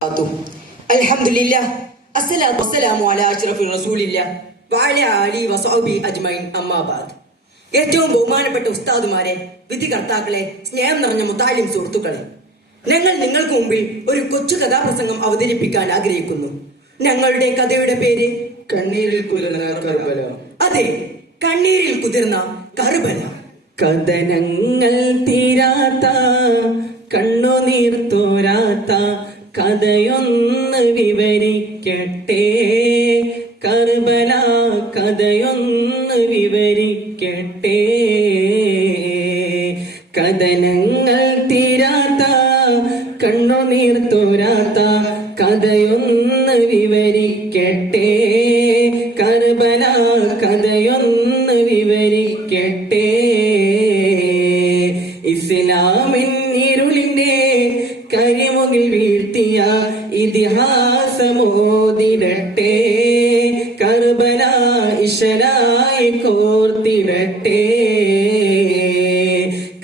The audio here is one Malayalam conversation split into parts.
അൽഹംദുലില്ലാ അസ്സലാത്തു വസ്സലാമു അലാ അഷ്റഫിർ റസൂലില്ലാ വഅലാ ആലിഹി വസഹ്ബിഹി അജ്മഈൻ അമ്മാ ബഅദ്. ഏറ്റവും ബഹുമാനപ്പെട്ട ഉസ്താദുമാരെ, വിധികർത്താക്കളെ, സ്നേഹം നിറഞ്ഞ മുതാലിം സുഹൃത്തുക്കളെ, ഞങ്ങൾ നിങ്ങൾക്ക് മുമ്പിൽ ഒരു കൊച്ചു കഥാപ്രസംഗം അവതരിപ്പിക്കാൻ ആഗ്രഹിക്കുന്നു. ഞങ്ങളുടെ കഥയുടെ പേര് കണ്ണീരിൽ കുതിർന്ന കർബല. അതെ, കണ്ണീരിൽ കുതിർന്ന കർബല. കഥനങ്ങൾ തീരാത്ത, കണ്ണുനീർ തോരാത്ത കഥയൊന്ന് വിവരിക്കട്ടെ. കർബല കഥയൊന്ന് വിവരിക്കട്ടെ. കഥനങ്ങൾ തീരാത്ത, കണ്ണുനീർ തോരാത്ത കഥയൊന്ന് വിവരിക്കട്ടെ. കർബല കഥയൊന്ന് വിവരിക്കട്ടെ. ഇസ്ലാമിൻ ഇരുളിന്റെ കരിമുകിൽ വീഴ്ത്തിയ ഇതിഹാസമോതിടട്ടെ. കർബല ഇശലായി കോർത്തിടട്ടെ.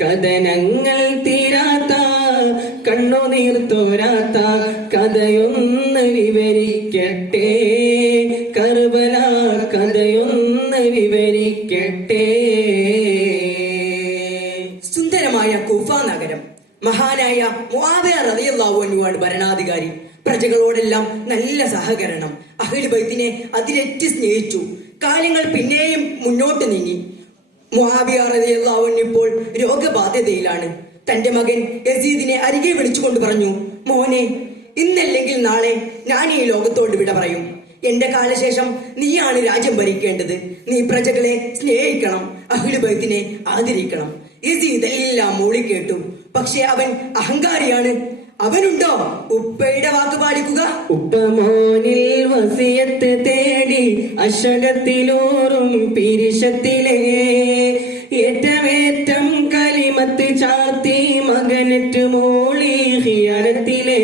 കഥനങ്ങൾ തീരാത്ത, കണ്ണുനീർ തോരാത്ത കഥയൊന്ന് വിവരിക്കട്ടെ. കർബല കഥയൊന്ന് വിവരിക്കട്ടെ. സുന്ദരമായ കൂഫ നഗരം. മഹാനായ മുആവിയ റളിയല്ലാഹു അൻഹു ആണ് ഭരണാധികാരി. പ്രജകളോടെല്ലാം നല്ല സഹകരണം. അഹ്ലു ബൈത്തിനെ അതിലേറ്റ് സ്നേഹിച്ചു. കാര്യങ്ങൾ പിന്നെയും മുന്നോട്ട് നീങ്ങി. മുആവിയ റളിയല്ലാഹു അൻഹു ഇപ്പോൾ രോഗബാധിതയിലാണ്. തന്റെ മകൻ യസീദിനെ അരികെ വിളിച്ചുകൊണ്ട് പറഞ്ഞു, മോനെ, ഇന്നല്ലെങ്കിൽ നാളെ ഞാൻ ഈ ലോകത്തോട് വിട പറയും. എന്റെ കാലശേഷം നീയാണ് രാജ്യം ഭരിക്കേണ്ടത്. നീ പ്രജകളെ സ്നേഹിക്കണം, അഹ്ലു ബൈത്തിനെ ആദരിക്കണം. യസീദ് എല്ലാം മൂളിക്കേട്ടു. പക്ഷെ അവൻ അഹങ്കാരിയാണ്. അവനുണ്ടോ ഉപ്പയുടെ വാക്ക് പാലിക്കുക? ഉപ്പമോനിൽ വസിയത്ത് തേടി അശകത്തിലൂറും പിരിശത്തിലെ ഏറ്റവേറ്റം കലിമത്ത് ചാർത്തി മകനറ്റ് മോളി ഹിയാനത്തിലെ.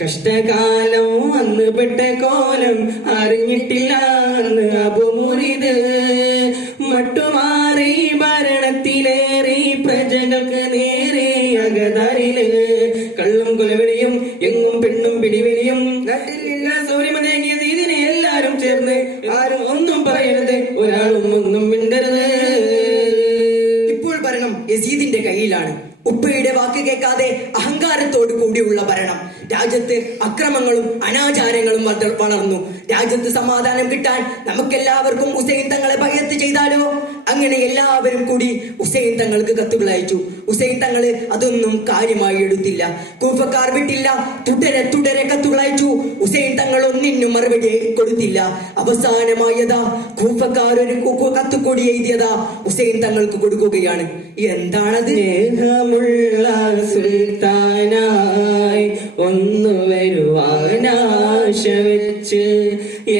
കഷ്ടകാലം അന്ന് പെട്ട കോലം അറിഞ്ഞിട്ടില്ല അന്ന് അബുമുരിദ്. മട്ടുമാറി ഭരണത്തിലേറി പ്രജകൾക്ക് നേരെ അകതാരില്. കള്ളും കൊലവിളിയും എങ്ങും പെണ്ണും പിടിവിളിയും. നാട്ടിലില്ല സൗര്യമതേകിയ ഇതിനെ എല്ലാരും ചേർന്ന് ആരും ഒന്നും പറയരുത്, ഒരാളും ഒന്നും മിണ്ടരുത്. ഇപ്പോൾ ഭരണം യസീദിന്റെ കയ്യിലാണ്. ഉപ്പയുടെ വാക്ക് കേൾക്കാതെ അഹങ്കാരത്തോടു കൂടിയുള്ള ഭരണം. രാജ്യത്ത് അക്രമങ്ങളും അനാചാരങ്ങളും വളർന്നു. രാജ്യത്ത് സമാധാനം കിട്ടാൻ നമുക്കെല്ലാവർക്കും ഹുസൈൻ തങ്ങളെ ബൈഅത്ത് ചെയ്താലോ? അങ്ങനെ എല്ലാവരും കൂടി ഹുസൈൻ തങ്ങൾക്ക് കത്തുകൾ അയച്ചു. ഹുസൈൻ തങ്ങള് അതൊന്നും കാര്യമായി എടുത്തില്ല. കൂഫക്കാർ വിട്ടില്ല. തുടരെ കത്തുകൾ അയച്ചു. ഹുസൈൻ തങ്ങൾ ഒന്നിനും മറുപടി കൊടുത്തില്ല. അവസാനമായതാ കൂഫക്കാർ ഒരു കത്ത് കൂടി എഴുതിയതാ ഹുസൈൻ തങ്ങൾക്ക് കൊടുക്കുകയാണ്. എന്താണത്? സ്നേഹമുള്ള സുൽത്താനായി ഒന്നു വരുവാനാശ വെച്ച്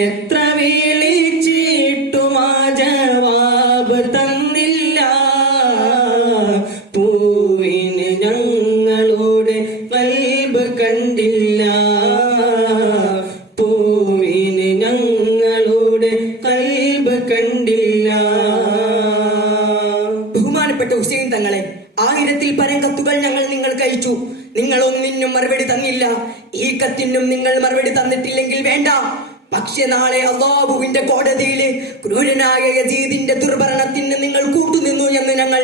എത്ര വിളിച്ചിട്ടും ആ ജവാബ് തന്നില്ല. പൂവിന് ഞങ്ങളുടെ കൽബ് കണ്ടില്ല. പൂവിന് ഞങ്ങളുടെ കൽബ് കണ്ടില്ല. ബഹുമാനപ്പെട്ട ഹുസൈൻ തങ്ങളെ, 1000-ൽ പരം കത്തുകൾ ഞങ്ങൾ നിങ്ങൾക്ക് അയച്ചു. നിങ്ങൾ ഒന്നിനും മറുപടി തന്നില്ല. ഈ കത്തിനും നിങ്ങൾ മറുപടി തന്നിട്ടില്ലെങ്കിൽ വേണ്ട. പക്ഷെ നാളെ അല്ലാഹുവിന്റെ കോടതിയില് ക്രൂരനായ യസീദിന്റെ ദുർഭരണത്തിന് നിങ്ങൾ കൂട്ടുനിന്നു എന്ന് ഞങ്ങൾ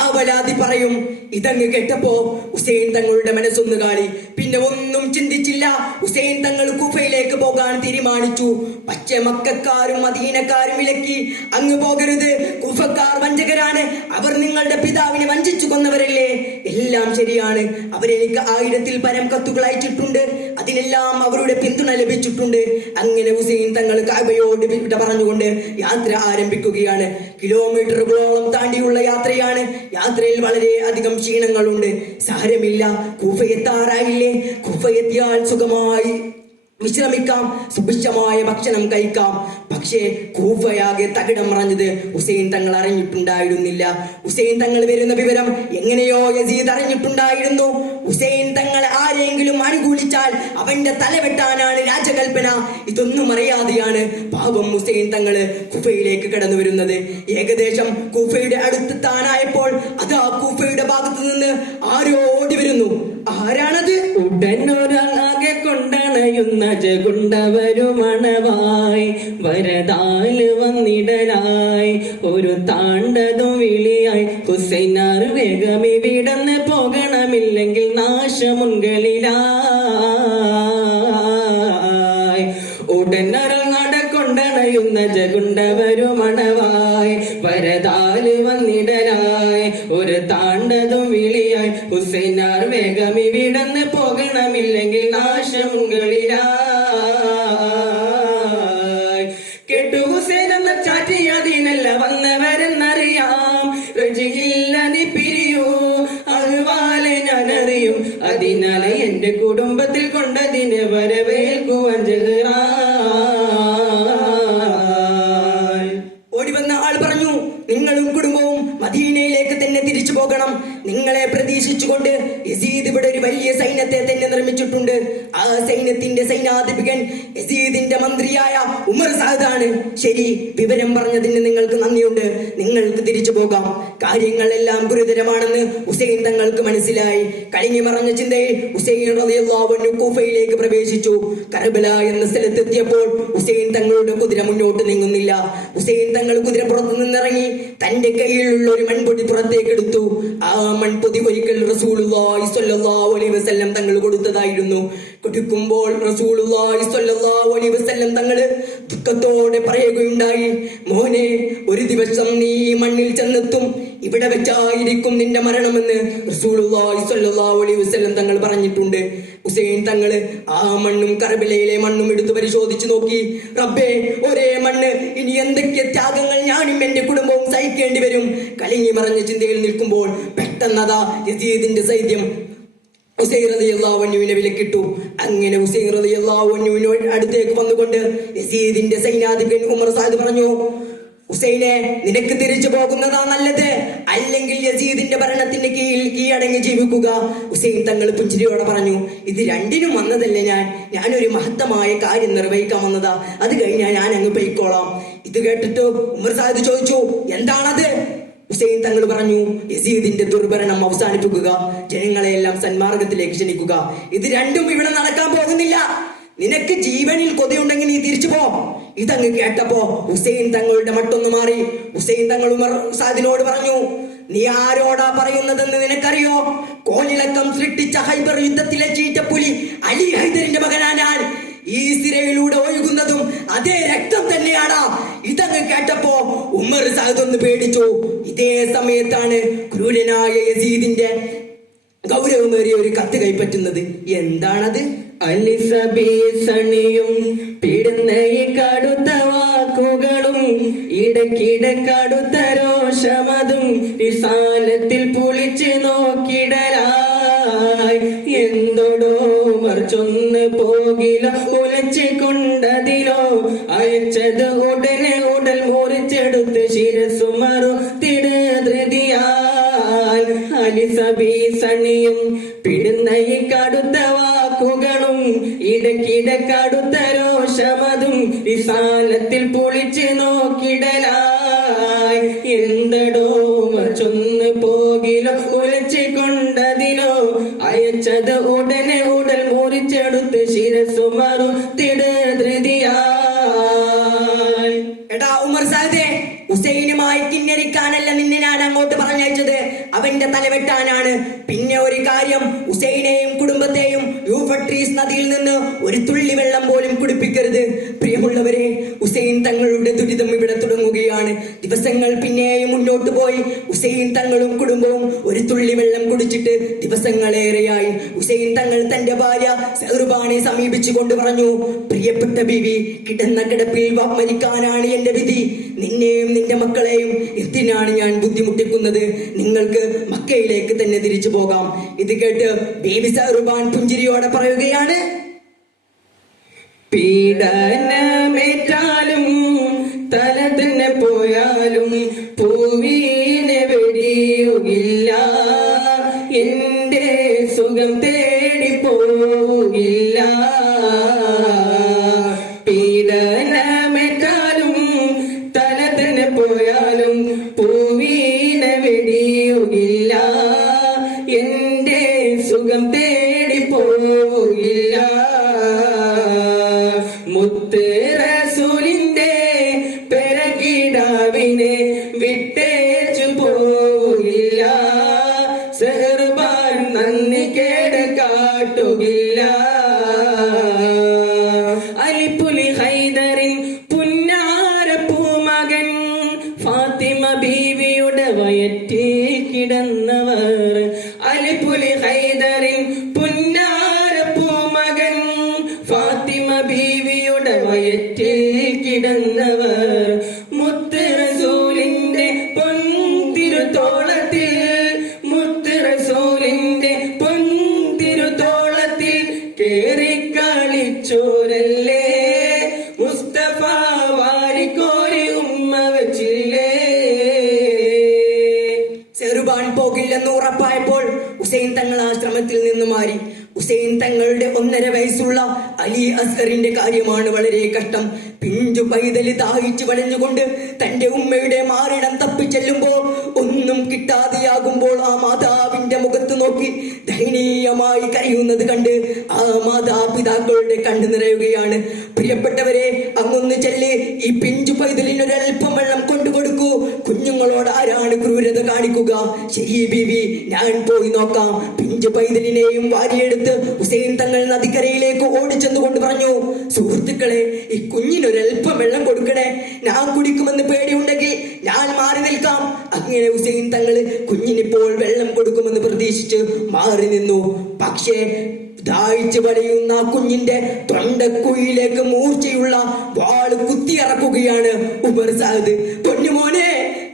ആവലാതി പറയും. ഇതങ്ങ് കേട്ടപ്പോ ഹുസൈൻ തങ്ങളുടെ മനസ്സൊന്നു കാളി. പിന്നെ ഒന്നും ചിന്തിച്ചില്ല. ഹുസൈൻ തങ്ങൾ കൂഫയിലേക്ക് പോകാൻ തീരുമാനിച്ചു. പക്ഷെ മക്കക്കാരും മദീനക്കാരും വിലക്കി, അങ്ങ് പോകരുത്, കൂഫക്കാർ വഞ്ചകരാണ്, അവർ നിങ്ങളുടെ പിതാവിനെ വഞ്ചിച്ചു കൊന്നവരല്ലേ. എല്ലാം ശരിയാണ്, അവരെനിക്ക് 1000-ൽ പരം കത്തുകൾ അയച്ചിട്ടുണ്ട്. അതിനെല്ലാം അവരുടെ പിന്തുണ ലഭിച്ചിട്ടുണ്ട്. അങ്ങനെ ഹുസൈൻ തങ്ങൾ കഅബയോട് വിട പറഞ്ഞുകൊണ്ട് യാത്ര ആരംഭിക്കുകയാണ്. കിലോമീറ്ററുകളോളം താണ്ടിയുള്ള യാത്രയാണ്. യാത്രയിൽ വളരെ അധികം ക്ഷീണങ്ങളുണ്ട്. സാരമില്ല, കൂഫയെത്താറായില്ലേ. കൂഫയെത്തിയാൽ സുഖമായി വിശ്രമിക്കാം, സുഭിക്ഷമായ ഭക്ഷണം കഴിക്കാം. പക്ഷേ കൂഫയാകെ തകിടം മറഞ്ഞത് ഹുസൈൻ തങ്ങൾ അറിഞ്ഞിട്ടുണ്ടായിരുന്നില്ല. ഹുസൈൻ തങ്ങൾ വരുന്ന വിവരം എങ്ങനെയോ യസീദ് അറിഞ്ഞിട്ടുണ്ടായിരുന്നു. ഹുസൈൻ തങ്ങൾ ആരെങ്കിലും അനുകൂലിച്ചാൽ അവന്റെ തല വെട്ടാനാണ് രാജകൽപ്പന. ഇതൊന്നും അറിയാതെയാണ് പാവം ഹുസൈൻ തങ്ങള് കൂഫയിലേക്ക് കടന്നു വരുന്നത്. ഏകദേശം കൂഫയുടെ അടുത്തെത്താനായപ്പോൾ അതാ കൂഫയുടെ ഭാഗത്തു നിന്ന് ആരോ ഓടി വരുന്നു. ആരാണത്? ഉടൻ ഒരാളാകെ കൊണ്ടണയുന്ന ജഗുണ്ടവരു മണവായി വരതാല് വന്നിടലായി ഒരു താണ്ടതും വിളിയായി ഹുസൈനാർ വേഗമി വിടന്ന് പോകണമില്ലെങ്കിൽ നാശമുൻകളിലായി ഉടനറൽ നടക്കൊണ്ടണയുന്ന ജഗുണ്ടവരു മണവായി വരതാല് വന്നിടലായി ഒരു താണ്ടതും വിളിയായി ഹുസൈനാർ വേഗമി വിടന്ന് പോകണമില്ലെങ്കിൽ നാശമുൻകളിലായി കേട്ടു ഹുസൈൻ എന്ന ചാറ്റിയതിനല്ല വന്നവരെന്നറിയാം രുചിയില്ല നീ പിരിയൂ അഹ്വാലെ ഞാനറിയും അതിനാലെ എന്റെ കുടുംബത്തിൽ കൊണ്ടതിനെ വരവേൽക്കുവാൻ ഓടി വന്ന ആൾ പറഞ്ഞു, നിങ്ങളും കുടുംബവും മദീനയിലേക്ക് തന്നെ തിരിച്ചു പോകണം. നിങ്ങളെ പ്രതീക്ഷിച്ചുകൊണ്ട് യസീദ് ഇവിടെ ഒരു വലിയ സൈന്യത്തെ തന്നെ നിർമ്മിച്ചിട്ടുണ്ട്. ആ സൈന്യത്തിന്റെ സൈനാധിപൻ യസീദിന്റെ മന്ത്രിയായ ഉമർ സാദാണ്. ശരി, വിവരം പറഞ്ഞതിന് നിങ്ങൾക്ക് നന്ദിയുണ്ട്. നിങ്ങൾക്ക് തിരിച്ചു പോകാം. കാര്യങ്ങളെല്ലാം ഗുരുതരമാണെന്ന് ഹുസൈൻ തങ്ങൾക്ക് മനസ്സിലായി. കഴിഞ്ഞു മറഞ്ഞ ചിന്തയിൽ ഹുസൈൻ റളിയല്ലാഹു അൻഹു കൂഫയിലേക്ക് പ്രവേശിച്ചു. കർബല എന്ന സ്ഥലത്തെത്തിയപ്പോൾ ഹുസൈൻ തങ്ങളുടെ കുതിര മുന്നോട്ട് നീങ്ങുന്നില്ല. ഹുസൈൻ തങ്ങൾ കുതിര പുറത്തു നിന്നിറങ്ങി തന്റെ കയ്യിലുള്ള ഒരു മൺപൊടി പുറത്തേക്ക് എടുത്തു. ആ മൺപൊതി ഒരിക്കൽ റസൂലുള്ളാഹി സ്വല്ലല്ലാഹു അലൈഹി വസല്ലം തങ്ങൾ കൊടുത്തതായിരുന്നു. കൊടുക്കുമ്പോൾ റസൂലുള്ളാഹി സ്വല്ലല്ലാഹു അലൈഹി വസല്ലം തങ്ങൾ ദുഃഖത്തോടെ പറയുകയുണ്ടായി, മോനെ, ഒരു ദിവസം നീ മണ്ണിൽ ചെന്നെത്തും. ഇവിടെ വെച്ചായിരിക്കും നിന്റെ മരണമെന്ന് റസൂലുള്ളാഹി സ്വല്ലല്ലാഹു അലൈഹി വസല്ലം തങ്ങൾ പറഞ്ഞിട്ടുണ്ട്. ഹുസൈൻ തങ്ങൾ ആ മണ്ണും കർബലയിലെ മണ്ണും എടുത്തു പരിശോധിച്ചു നോക്കി. റബ്ബേ, ഒരേ മണ്ണ്, ഇനി എന്തൊക്കെ ത്യാഗങ്ങൾ ഞാനും എന്റെ കുടുംബവും സഹിക്കേണ്ടി വരും. കലങ്ങി മറഞ്ഞ ചിന്തയിൽ നിൽക്കുമ്പോൾ പെട്ടെന്നതാ യസീദിന്റെ സൈന്യം ഹുസൈൻ റളിയല്ലാഹു അൻഹുവിനെ വിലക്കിട്ടു. അങ്ങനെ ഹുസൈൻ റളിയല്ലാഹു അൻഹുവിനോട് അടുത്തേക്ക് വന്നുകൊണ്ട് യസീദിന്റെ സൈന്യാധിപൻ ഉമർ സാദ് പറഞ്ഞു, ഹുസൈനെ, നിനക്ക് തിരിച്ചു പോകുന്നതാ നല്ലത്, അല്ലെങ്കിൽ യസീദിന്റെ ഭരണത്തിന് കീഴടങ്ങി ജീവിക്കുക. ഹുസൈൻ തങ്ങൾ പുഞ്ചിരിയോടെ പറഞ്ഞു, ഇത് രണ്ടിനും വന്നതല്ലേ ഞാനൊരു മഹത്തമായ കാര്യം നിർവഹിക്കാൻ വന്നതാ. അത് കഴിഞ്ഞാൽ ഞാൻ അങ്ങ് പോയിക്കോളാം. ഇത് കേട്ടിട്ട് ഉമർ സാദ് ചോദിച്ചു, എന്താണത്? ഹുസൈൻ തങ്ങൾ പറഞ്ഞു, യസീദിന്റെ ദുർഭരണം അവസാനിപ്പിക്കുക, ജനങ്ങളെയെല്ലാം സന്മാർഗത്തിലേക്ക് ക്ഷണിക്കുക. ഇത് രണ്ടും ഇവിടെ നടക്കാൻ പോകുന്നില്ല. നിനക്ക് ജീവനിൽ കൊതിയുണ്ടെങ്കിൽ നീ തിരിച്ചു പോ. ഇതങ്ങ് കേട്ടപ്പോ ഹുസൈൻ തങ്ങളുടെ മട്ടൊന്നു മാറി. ഹുസൈൻ തങ്ങൾ ഉമർ സാദിനോട് പറഞ്ഞു, നീ ആരോടാ പറയുന്നതെന്ന് നിനക്കറിയോ? കോലിളക്കം സൃഷ്ടിച്ച ഹൈബർ യുദ്ധത്തിലെ ചീറ്റപ്പുലി അലി ഹൈദറിന്റെ മകനാ ഞാൻ. ഈ സിരയിലൂടെ ഒഴുകുന്നതും അതേ രക്തം തന്നെയാടാ. ഇതങ്ങ് കേട്ടപ്പോ ഉമർ സാദ് ഒന്ന് പേടിച്ചു. ഇതേ സമയത്താണ് ക്രൂരനായ യസീദിന്റെ ഗൗരവമേറിയ ഒരു കത്ത് കൈപ്പറ്റുന്നത്. എന്താണത്? അലിസബീസണിയും പിടുന്ന ഈ കടുത്ത വാക്കുകളും ഇടയ്ക്കിടെ കടുത്ത രോഷമതും വിശാലത്തിൽ പുളിച്ചു നോക്കിടലായി. എന്തൊടോ മറിച്ചൊന്ന് പോകിലോ ഉലച്ചു കൊണ്ടതിലോ അയച്ചത് ഉടനെ ഉടൽ മുറിച്ചെടുത്ത് ശിരസുമറു ധൃതിയാൽ. അലിസബീസണിയും പിടുന്ന ഈ കടുത്ത വാക്കുകളും ഇടയ്ക്കിടെ കടുത്ത രോഷമതും വിശാലത്തിൽ പൊളിച്ചു നോക്കിടലായി. എന്തടോ മറിച്ചൊന്ന് പോകിലോ ഉലച്ചു കൊണ്ടതിലോ അയച്ചത് ഉടനെ ഉടൽ മുറിച്ചെടുത്ത് ശിരസുമറു ധൃതിയാൽ. എടാ ഉമർ സാദേ, ഹുസൈനുമായി കിന്നരിക്കാനല്ല നിന്നെ ഞാൻ അങ്ങോട്ട് പറഞ്ഞയച്ചത്, അവന്റെ തലവെട്ടാനാണ്. പിന്നെ ഒരു കാര്യം, ഹുസൈനെയും കുടുംബത്തെയും യൂഫട്രീസ് നദിയിൽ നിന്ന് ഒരു തുള്ളി വെള്ളം പോലും കുടിപ്പിക്കരുത്. പ്രിയമുള്ളവരെ, ഹുസൈൻ തങ്ങളുടെ ദുരിതം ഇവിടെ തുടങ്ങുകയാണ്. ദിവസങ്ങൾ പിന്നെയും മുന്നോട്ട് പോയി. ഹുസൈൻ തങ്ങളും കുടുംബവും ഒരു തുള്ളി വെള്ളം കുടിച്ചിട്ട് ദിവസങ്ങളേറെയായി. ഹുസൈൻ തങ്ങൾ തന്റെ ഭാര്യ സഹ്റുബാനെ സമീപിച്ചുകൊണ്ട് പറഞ്ഞു, പ്രിയപ്പെട്ട ബീവി, കിടന്ന കിടപ്പിൽ മരിക്കാനാണ് എന്റെ വിധി. നിന്നെയും നിന്റെ മക്കളെയും എന്തിനാണ് ഞാൻ ബുദ്ധിമുട്ടിക്കുന്നത്? നിങ്ങൾക്ക് മക്കയിലേക്ക് തന്നെ തിരിച്ചു പോകാം. ഇത് കേട്ട് ബീവി സഹ്റുബാൻ പുഞ്ചിരിയോടെ പറയുകയാണ്, പീഡനമേറ്റാലും തല തന്നെ പോയാലും പൂവീനെ വെടിയുകില്ല, എന്റെ സുഖം തേടി പോകില്ല. പീഡനമേറ്റാലും തല തന്നെ പോയാലും പൂവീനെ വെടിയുകില്ല, എന്റെ സുഖം തേടി പോകില്ല. ബീവിയുടെ വയറ്റിൽ കിടന്നവർ മുത്ത് റസൂലിന്റെ പൊൻതിരുത്തോളത്തിൽ മുത്ത് റസൂലിന്റെ പൊൻതിരുത്തോളത്തിൽ കേറി കളിച്ചോരല്ലേ മുസ്തഫ വാരിക്കോരി ഉമ്മ വെച്ചില്ലേ. സെറുബാൻ പോകില്ലെന്ന് ഉറപ്പായപ്പോൾ ഹുസൈൻ തങ്ങൾ ആശ്രമത്തിൽ നിന്ന് മാറി. ഹുസൈൻ തങ്ങളുടെ 1.5 വയസ്സുള്ള അലി അസ്ഗറിന്റെ കാര്യമാണ് വളരെ കഷ്ടം. പിഞ്ചു പൈതല് ദാഹിച്ചു വലഞ്ഞുകൊണ്ട് തന്റെ ഉമ്മയുടെ മാറിടം തപ്പിച്ചെല്ലുമ്പോ ഒന്നും കിട്ടാതെയാകുമ്പോൾ ആ മാതാവിന്റെ മുഖത്ത് നോക്കി ദയനീയമായി കരയുന്നത് കണ്ട് ആ മാതാപിതാക്കളുടെ കണ്ണു നിറയുകയാണ്. പ്രിയപ്പെട്ടവരെ, അങ്ങൊന്ന് ചെല്ല്, ഈ പിഞ്ചു പൈതലിനൊരൽപ്പം വെള്ളം കൊണ്ടുകൊടുക്കൂ. കുഞ്ഞുങ്ങളോട് ആരാണ് ക്രൂരത കാണിക്കുക? ശരി ബീവി, ഞാൻ പോയി നോക്കാം. പിഞ്ചു പൈതലിനെയും വാരിയെടുത്ത് ഹുസൈൻ തങ്ങൾ നദിക്കരയിലേക്ക് ഓടിച്ചെന്നുകൊണ്ട് പറഞ്ഞു, സുഹൃത്തുക്കളെ, ഈ കുഞ്ഞിനൊരൽപ്പം വെള്ളം കൊടുക്കണേ. ഞാൻ കുടിക്കുമെന്ന് പേടിയുണ്ടെങ്കിൽ ഞാൻ മാറി നിൽക്കാം. അങ്ങനെ ഹുസൈൻ തങ്ങള് കുഞ്ഞിനിപ്പോൾ വെള്ളം കൊടുക്കുമെന്ന് പ്രതീക്ഷിച്ച് മാറി നിന്നു. പക്ഷേ ദാഹിച്ചു വലയുന്ന കുഞ്ഞിന്റെ തൊണ്ടക്കുഴിയിലേക്ക് മൂർച്ചയുള്ള വാള് കുത്തിയിറക്കുകയാണ് ഉമർ സാദ്. പൊന്നുമോനെ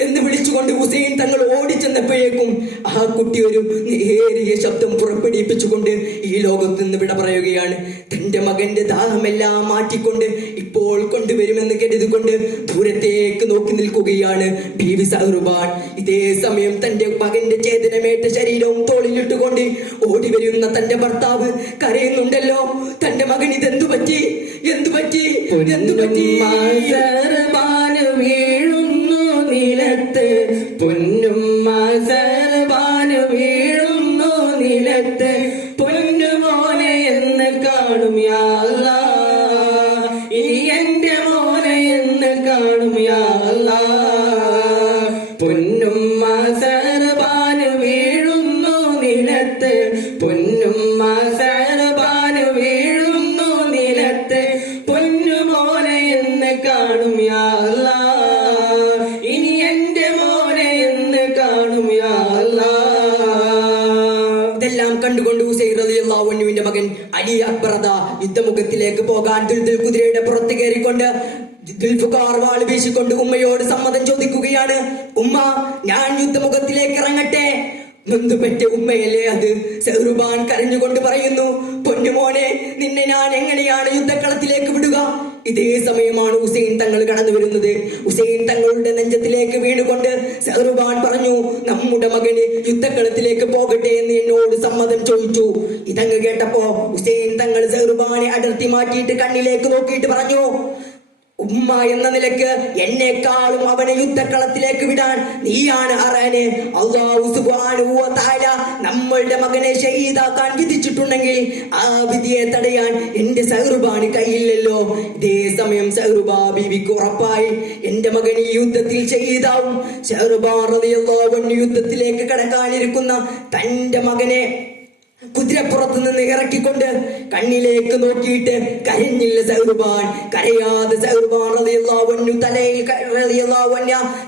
എന്ന് വിളിച്ചുകൊണ്ട് ഹുസൈൻ തങ്ങൾ ഓടിച്ചെന്നപ്പോഴേക്കും ആ കുട്ടി ഒരു നേരിയ ശബ്ദം പുറപ്പെടുവിപ്പിച്ചുകൊണ്ട് ഈ ലോകത്ത് നിന്ന് വിട പറയുകയാണ്. തന്റെ മകന്റെ ദാഹമെല്ലാം മാറ്റിക്കൊണ്ട് ഇപ്പോൾ കൊണ്ടുവരുമെന്ന് കരുതിക്കൊണ്ട് ദൂരത്തേക്ക് നോക്കി നിൽക്കുകയാണ് ബീവി സഹറുബാൻ. ഇതേ സമയം തന്റെ മകന്റെ ചേതനമേറ്റ ശരീരവും തോളിലിട്ടുകൊണ്ട് ഓടി വരുന്ന തന്റെ ഭർത്താവ് കരയുന്നുണ്ടല്ലോ. തന്റെ മകൻ ഇതെന്തു പറ്റി, എന്തു പറ്റി, എന്തു പറ്റി? വീഴുന്നു നിലത്ത്, പൊന്നുമ്മ സർബാന് വീഴുന്നു നിലത്ത്, പൊന്നുമോനെ എന്ന് കാണും യാ അല്ലാഹ്, ഇനി എന്റെ മോനെ എന്ന് കാണും യാ അല്ലാഹ്. പൊന്നുമ്മ സർബാന് വീഴുന്നു നിലത്ത്, പൊന്നുമ്മ സർബാന് വീഴുന്നു നിലത്ത്, പൊന്നുമോനെ എന്ന് കാണും യാ അല്ലാഹ്, ഇനി എന്റെ മോനെ എന്ന് കാണും യാ അല്ലാഹ്. ഇതെല്ലാം കണ്ടുകൊണ്ട് ഹുസൈൻ റളിയല്ലാഹു അൻഹുവിന്റെ മകൻ അലി അക്ബർ യുദ്ധമുഖത്തിലേക്ക് പോകാൻ ദുൽദുൽ കുതിരയുടെ പുറത്ത് കയറിക്കൊണ്ട് ദുൽഫുഖാർ വാൾ വീശിക്കൊണ്ട് ഉമ്മയോട് സമ്മതം ചോദിക്കുകയാണ്. ഉമ്മ, ഞാൻ യുദ്ധമുഖത്തിലേക്ക് ഇറങ്ങട്ടെ. നൊന്തുപെറ്റ ഉമ്മയല്ലേ അത്? സെഹ്റുബാൻ കരഞ്ഞുകൊണ്ട് പറയുന്നു, പൊന്നുമോനെ, നിന്നെ ഞാൻ എങ്ങനെയാണ് യുദ്ധക്കളത്തിലേക്ക് വിടുക? ഇതേ സമയമാണ് ഹുസൈൻ തങ്ങൾ കടന്നു വരുന്നത്. ഹുസൈൻ തങ്ങളുടെ നെഞ്ചത്തിലേക്ക് വീണുകൊണ്ട് സെഹ്റുബാൻ പറഞ്ഞു, നമ്മുടെ മകന് യുദ്ധക്കളത്തിലേക്ക് പോകട്ടെ എന്ന് എന്നോട് സമ്മതം ചോദിച്ചു. ഇതങ്ങ് കേട്ടപ്പോ ഹുസൈൻ തങ്ങൾ സെഹ്റുബാനെ അടർത്തി മാറ്റിയിട്ട് കണ്ണിലേക്ക് നോക്കിയിട്ട് പറഞ്ഞു, ഉമ്മ എന്ന നിലക്ക് എന്നെക്കാളും അവനെ യുദ്ധക്കളത്തിലേക്ക് വിടാൻ നീയാണ് അർഹന്. അല്ലാഹു സുബ്ഹാനഹു വ തആല നമ്മളുടെ മകനെ ഷഹീദാക്കാൻ വിധിച്ചിട്ടുണ്ടെങ്കിൽ ആ വിധിയെ തടയാൻ എന്റെ സഹറുബാന് കയ്യില്ലല്ലോ. ഇതേ സമയം സഹറുബാ ബീവിക്ക് ഉറപ്പായി എന്റെ മകൻ ഈ യുദ്ധത്തിൽ ഷഹീദാവും. സഹറുബാ റളിയല്ലാഹു അൻഹു യുദ്ധത്തിലേക്ക് കടക്കാനിരിക്കുന്ന തന്റെ മകനെ കുതിരപ്പുറത്ത് നിന്ന് ഇറക്കിക്കൊണ്ട് കണ്ണിലേക്ക് നോക്കിയിട്ട് കരഞ്ഞില്ല സഹറുബാൻ. കരയാതെ സഹറുബാൻ റളിയല്ലാഹു അൻഹു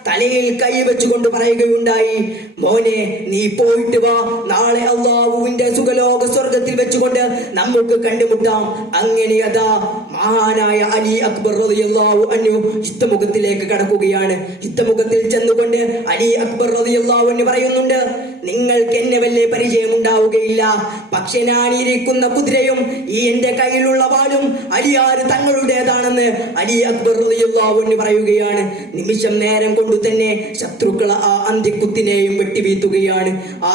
തലയിൽ കൈ വെച്ചുകൊണ്ട് പറയുകയുണ്ടായി, മോനെ, നീ പോയിട്ട് വാ, നാളെ അല്ലാഹുവിന്റെ സുഖലോക സ്വർഗത്തിൽ വെച്ചുകൊണ്ട് നമുക്ക് കണ്ടുമുട്ടാം. അങ്ങനെ അതാ മഹാനായ അലി അക്ബർ റളിയല്ലാഹു അൻഹു യുദ്ധമുഖത്തിലേക്ക് കടക്കുകയാണ്. യുദ്ധമുഖത്തിൽ ചെന്നുകൊണ്ട് അലി അക്ബർ റളിയല്ലാഹു അൻഹു പറയുന്നുണ്ട്, നിങ്ങൾക്ക് എന്നെ വലിയ പരിചയമുണ്ടാവുകയില്ല, പക്ഷെ ഞാൻ ഇരിക്കുന്ന കുതിരയും ഈ എന്റെ കയ്യിലുള്ള വാളും അലിയാർ തങ്ങളുടേതാണെന്ന് അലി അക്ബർ റളിയല്ലാഹു അൻഹു പറയുകയാണ്. നിമിഷം നേരം കൊണ്ടു തന്നെ ശത്രുക്കൾ ആ അന്ത്യക്കുത്തിനെയും വെട്ടിവീഴ്ത്തുകയാണ്. ആ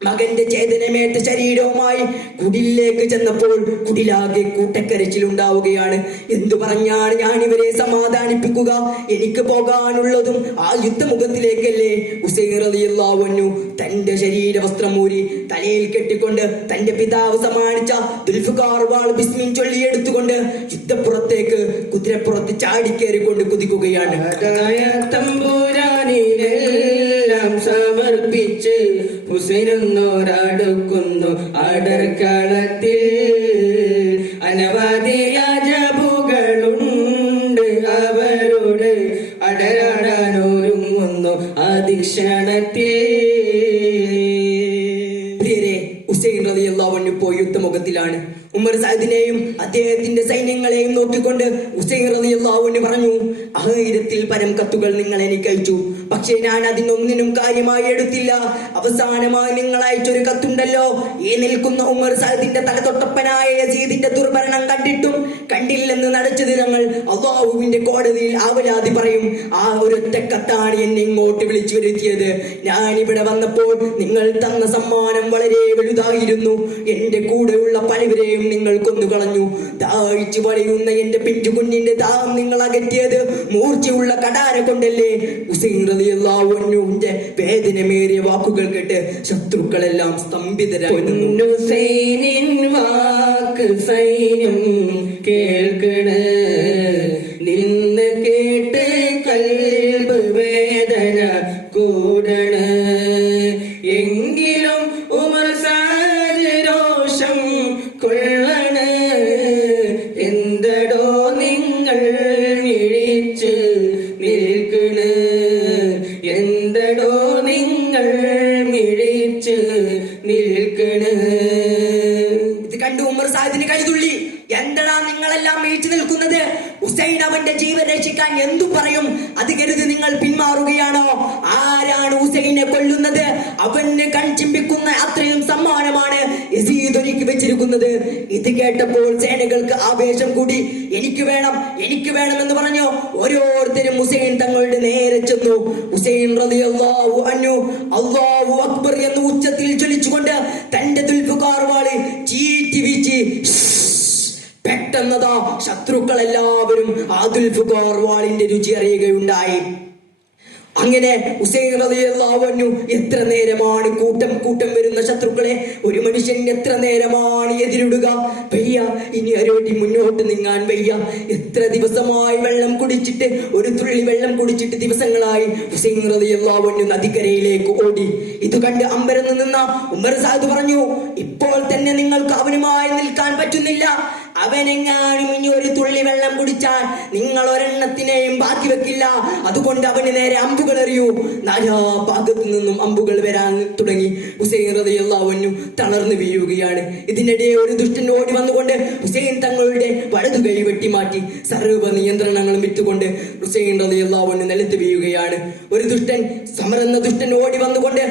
മകന്റെ ചേതനമേറ്റ ശരീരവുമായി കുടിലേക്ക് ചെന്നപ്പോൾ കുടിലാകെ കൂട്ടക്കരച്ചിലുണ്ടാവുകയാണ്. എന്തു പറഞ്ഞാണ് ഞാൻ ഇവരെ സമാധാനിപ്പിക്കുക? എനിക്ക് പോകാനുള്ളതും ആ യുദ്ധമുഖത്തിലേക്കല്ലേ. ഹുസൈൻ റളിയല്ലാഹു അൻഹു തന്റെ ശരീരവസ്ത്രം മൂരി തലയിൽ കെട്ടിക്കൊണ്ട് തന്റെ പിതാവ് സമ്മാനിച്ച ദുൽഫുഖാർ വാൾ ബിസ്മിൻ ചൊല്ലിയെടുത്തുകൊണ്ട് യുദ്ധപ്പുറത്തേക്ക് കുതിരപ്പുറത്ത് ചാടിക്കേറിക്കൊണ്ട് കുതിക്കുകയാണ്. തമ്പുരാനിലെല്ലാം സമർപ്പിച്ച് ഹുസൈനൊന്നോരടുക്കുന്നു അടർക്കളത്തിൽ. അനവധി രാജാവുകളുണ്ട്, അവരോട് അടരാടാനൊരുങ്ങുന്നു അതിക്ഷണത്തിൽ. പ്രിയരെ, ഹുസൈൻ റളിയല്ലാഹു അൻഹു ഇപ്പോൾ യുദ്ധമുഖത്തിലാണ്. ഉമർ സഅദിനെയും അദ്ദേഹത്തിന്റെ സൈന്യങ്ങളെയും നോക്കിക്കൊണ്ട് ഹുസൈൻ റളിയല്ലാഹു അൻഹു പറഞ്ഞു, 1000-ൽ പരം കത്തുകൾ നിങ്ങൾ എനിക്ക് അയച്ചു, പക്ഷേ ഞാൻ അതിനൊന്നിനും കാര്യമായി എടുത്തില്ല. അവസാനമായി നിങ്ങൾ അയച്ചൊരു കത്തുണ്ടല്ലോ, ഈ നിൽക്കുന്ന ഉമർ സഅദിന്റെ തലതൊട്ടപ്പനായ യസീദിന്റെ ദുർഭരണം കണ്ടിട്ടും കണ്ടില്ലെന്ന് നടിച്ചത് ഞങ്ങൾ അല്ലാഹുവിന്റെ കോടതിയിൽ ആവലാതി പറയും. ആ ഒരൊറ്റ കത്താണ് എന്നെ ഇങ്ങോട്ട് വിളിച്ചു വരുത്തിയത്. ഞാൻ ഇവിടെ വന്നപ്പോൾ നിങ്ങൾ തന്ന സമ്മാനം വളരെ വലുതായിരുന്നു. എന്റെ കൂടെയുള്ള പലവരെയും നിങ്ങൾ കൊന്നുകളഞ്ഞു. ദാഹിച്ചു വലയുന്ന എന്റെ പിഞ്ചു കുഞ്ഞിന്റെ ദാഹം നിങ്ങൾ അകറ്റിയത് മൂർച്ചയുള്ള കടാര കൊണ്ടല്ലേ? ഹുസൈൻ റളിയല്ലാഹു അൻഹുവിന്റെ വേദനമേറിയ വാക്കുകൾ കേട്ട് ശത്രുക്കളെല്ലാം സ്തംഭിതരായിരുന്നു. ഹുസൈനിൻ വാക്ക് സൈന്യം കേൾക്കണ, നിന്ന് കേട്ട് കൽബ് വേദന കൂടണ. എങ്കിലും ഉമർ സഅദ് രോഷം കൊള്ളണ, എന്തടോ നിങ്ങൾ മിഴിച്ച് നിൽക്കണ, എന്തടോ നിങ്ങൾ മിഴിച്ച് നിൽക്കണ. ഇത് കണ്ട് ഉമർ സഅദിന് കഴുതുള്ളി. എന്തടാ നിങ്ങളെല്ലാം വീഴ്ച നിൽക്കുന്നത്? ഹുസൈൻ അവന്റെ ജീവൻ രക്ഷിക്കാൻ എന്തു പറയും? അത് കരുതി നിങ്ങൾ പിന്മാറുകയാണോ? ആരാണ് ഹുസൈനെ കൊല്ലുന്നത്? അവന് കൺചിമ്പിക്കുന്ന അത്രയും സമ്മാനമാണ് യസീദ് ഒരുക്കി വെച്ചിരിക്കുന്നത്. ഇത് കേട്ടപ്പോൾ സേനകൾക്ക് ആവേശം കൂടി. എനിക്ക് വേണം, എനിക്ക് വേണമെന്ന് പറഞ്ഞു ഓരോരുത്തരും ഹുസൈൻ തങ്ങളുടെ നേരെ ചെന്നു. ഹുസൈൻ റളിയല്ലാഹു അൻഹു അല്ലാഹു അക്ബർ എന്ന് ഉച്ചത്തിൽ ജ്വലിച്ചുകൊണ്ട് തന്റെ ദുൽഫുഖാർ വാള് ചീറ്റി വീച്ചി. പെട്ടെന്നതാ ശത്രുക്കളെല്ലാവരും ആ ദുൽഫുഖാർ വാളിന്റെ രുചി അറിയുകയുണ്ടായി. അങ്ങനെ ഹുസൈൻ റളിയല്ലാഹു അൻഹു എത്ര നേരമാണ് കൂട്ടം കൂട്ടം വരുന്ന ശത്രുക്കളെ ഒരു മനുഷ്യൻ എത്ര നേരമാണ് എതിരിടുക? വയ്യ, ഇനി അരോടി മുന്നോട്ട് നീങ്ങാൻ വയ്യ. എത്ര ദിവസമായി വെള്ളം കുടിച്ചിട്ട്, ഒരു തുള്ളി വെള്ളം കുടിച്ചിട്ട് ദിവസങ്ങളായി ഹുസൈൻ റളിയല്ലാഹു അൻഹു നദിക്കരയിലേക്ക് ഓടി. ഇത് കണ്ട് അമ്പരന്ന് നിന്ന ഉമർ സഅദ് പറഞ്ഞു, ഇപ്പോൾ തന്നെ നിങ്ങൾക്ക് അവനുമായി നിൽക്കാൻ പറ്റുന്നില്ല. അവനെങ്ങാനും ഇനി ഒരു തുള്ളി വെള്ളം കുടിച്ചാൽ നിങ്ങൾ ഒരെണ്ണത്തിനെയും ബാക്കി വെക്കില്ല. അതുകൊണ്ട് അവന് നേരെ അമ്പുകൾ എറിയൂ. നാനാ ഭാഗത്തു നിന്നും അമ്പുകൾ വരാൻ തുടങ്ങി. ഹുസൈൻ റളിയല്ലാഹു അൻഹു തളർന്നു വീഴുകയാണ്. ഇതിനിടെ ഒരു ദുഷ്ടൻ ഓടി വന്നുകൊണ്ട് ഹുസൈൻ തങ്ങളുടെ വലതു കൈ വെട്ടിമാറ്റി സർവ്വ നിയന്ത്രണങ്ങളും വിറ്റുകൊണ്ട് ഹുസൈൻ റളിയല്ലാഹു അൻഹു നിലത്ത് വീഴുകയാണ്. ഒരു ദുഷ്ടൻ, സമരെന്ന ദുഷ്ടൻ ഓടി വന്നുകൊണ്ട്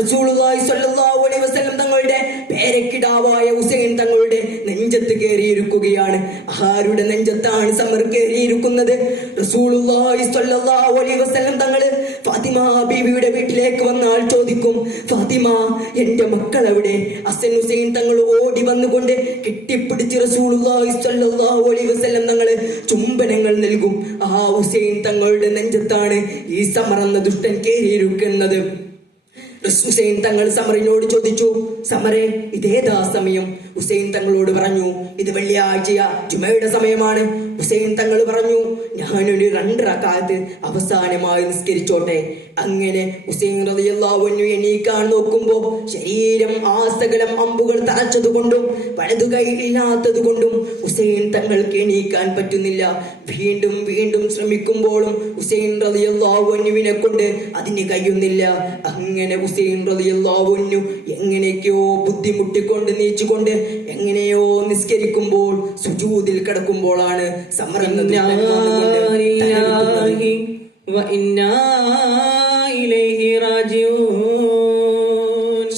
റസൂലുള്ളാഹി സ്വല്ലല്ലാഹു അലൈഹി വസല്ലം തങ്ങളുടെ പേരക്കിടാവായ ഹുസൈൻ തങ്ങളുടെ നെഞ്ചത്ത് കയറിയിരിക്കുകയാണ്. ആരുടെ നെഞ്ചത്താണ് സമർ കയറിയിരിക്കുന്നത്? റസൂലുള്ളാഹി സ്വല്ലല്ലാഹു അലൈഹി വസല്ലം തങ്ങള് ഫാത്തിമ ബീവിയുടെ വീട്ടിലേക്ക് വന്നാൽ ചോദിക്കും, ഫാത്തിമ, എന്റെ മക്കൾ എവിടെ? ഹസൻ ഹുസൈൻ തങ്ങൾ ഓടി വന്നുകൊണ്ട് കെട്ടിപ്പിടിച്ച് റസൂലുള്ളാഹി സ്വല്ലല്ലാഹു അലൈഹി വസല്ലം തങ്ങള് ചുംബനങ്ങൾ നൽകും. ആ ഹുസൈൻ തങ്ങളുടെ നെഞ്ചത്താണ് ഈ സമർ എന്ന ദുഷ്ടൻ കയറിയിരിക്കുന്നത്. ഹുസൈൻ തങ്ങൾ സമറിനോട് ചോദിച്ചു, സമറെ, ഇതേതാ സമയം? ഹുസൈൻ തങ്ങളോട് പറഞ്ഞു, ഇത് വെള്ളിയാഴ്ചയാ, ജുമയുടെ സമയമാണ്. ഹുസൈൻ തങ്ങൾ പറഞ്ഞു, ഞാനൊരു 2 റക്അത്ത് അവസാനമായി നിസ്കരിച്ചോട്ടെ. അങ്ങനെ ഹുസൈൻ റളിയല്ലാഹു അൻഹു എണീക്കാൻ നോക്കുമ്പോ ശരീരം ആസകലം അമ്പുകൾ തറച്ചതുകൊണ്ടും വലതു കൈ ഇല്ലാത്തത് കൊണ്ടും ഹുസൈൻ തങ്ങൾക്ക് എണീക്കാൻ പറ്റുന്നില്ല. വീണ്ടും വീണ്ടും ശ്രമിക്കുമ്പോഴും ഹുസൈൻ റളിയല്ലാഹു അൻഹുവിനെ കൊണ്ട് അതിന് കഴിയുന്നില്ല. അങ്ങനെ ഹുസൈൻ റളിയല്ലാഹു അൻഹു എങ്ങനെയൊക്കെയോ ബുദ്ധിമുട്ടിക്കൊണ്ട് നീച്ചുകൊണ്ട് എങ്ങനെയോ നിസ്കരിക്കുമ്പോൾ സുജൂദിൽ കിടക്കുമ്പോഴാണ്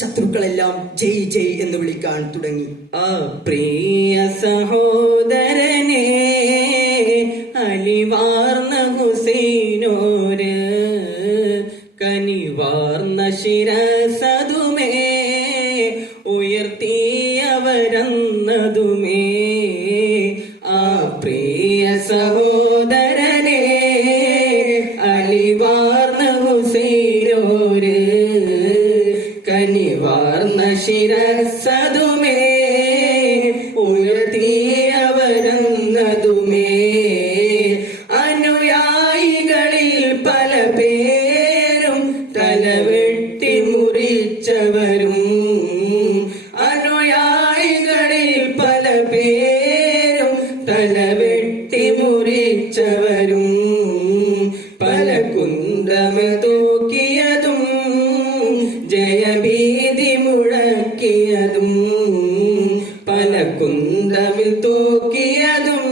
ശത്രുക്കളെല്ലാം ജയ് ജയ് എന്ന് വിളിക്കാൻ തുടങ്ങി. ആ പ്രിയ സഹോദരനെ അലിവാർന്ന ഹുസൈനോര് കനിവാർന്ന ശിരസതുമേ ഉയർത്തിയവരന്നതുമേ. ആ പ്രിയ സഹോദരനെ അലിവാർന്ന ഹുസൈനോര് കനിവാർന്ന ശിരസതുമേ ഉയർത്തിയ കരവിൽ തൂക്കിയതും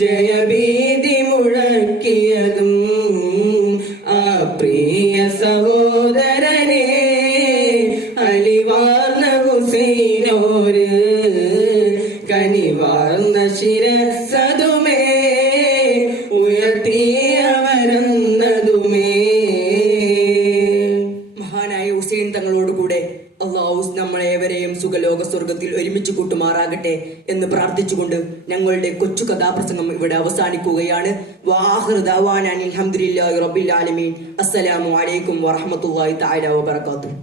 ജയഭീതി മുഴക്കിയതും ആ പ്രിയ സഹോദരനെ അലിവാർന്ന ഹുസൈനോര് കനിവാർന്ന ശിരസതുമേ ഉയർത്തിയവരെന്നതുമേ. മഹാനായ ഹുസൈൻ തങ്ങളോടുകൂടെ അള്ളാഹു നമ്മളേവരെയും സുഖലോക സ്വർഗത്തിൽ ഒരുമിച്ച് കൂട്ടുമാറാകട്ടെ എന്ന് പ്രാർത്ഥിച്ചുകൊണ്ട് ഞങ്ങളുടെ കൊച്ചു കഥാപ്രസംഗം ഇവിടെ അവസാനിക്കുകയാണ്. വാഹിറു ദഅവാനാ അൽഹംദുലില്ലാഹി റബ്ബിൽ ആലമീൻ. അസ്സലാമു അലൈക്കും വറഹ്മത്തുള്ളാഹി തആല വബറകാതുഹു.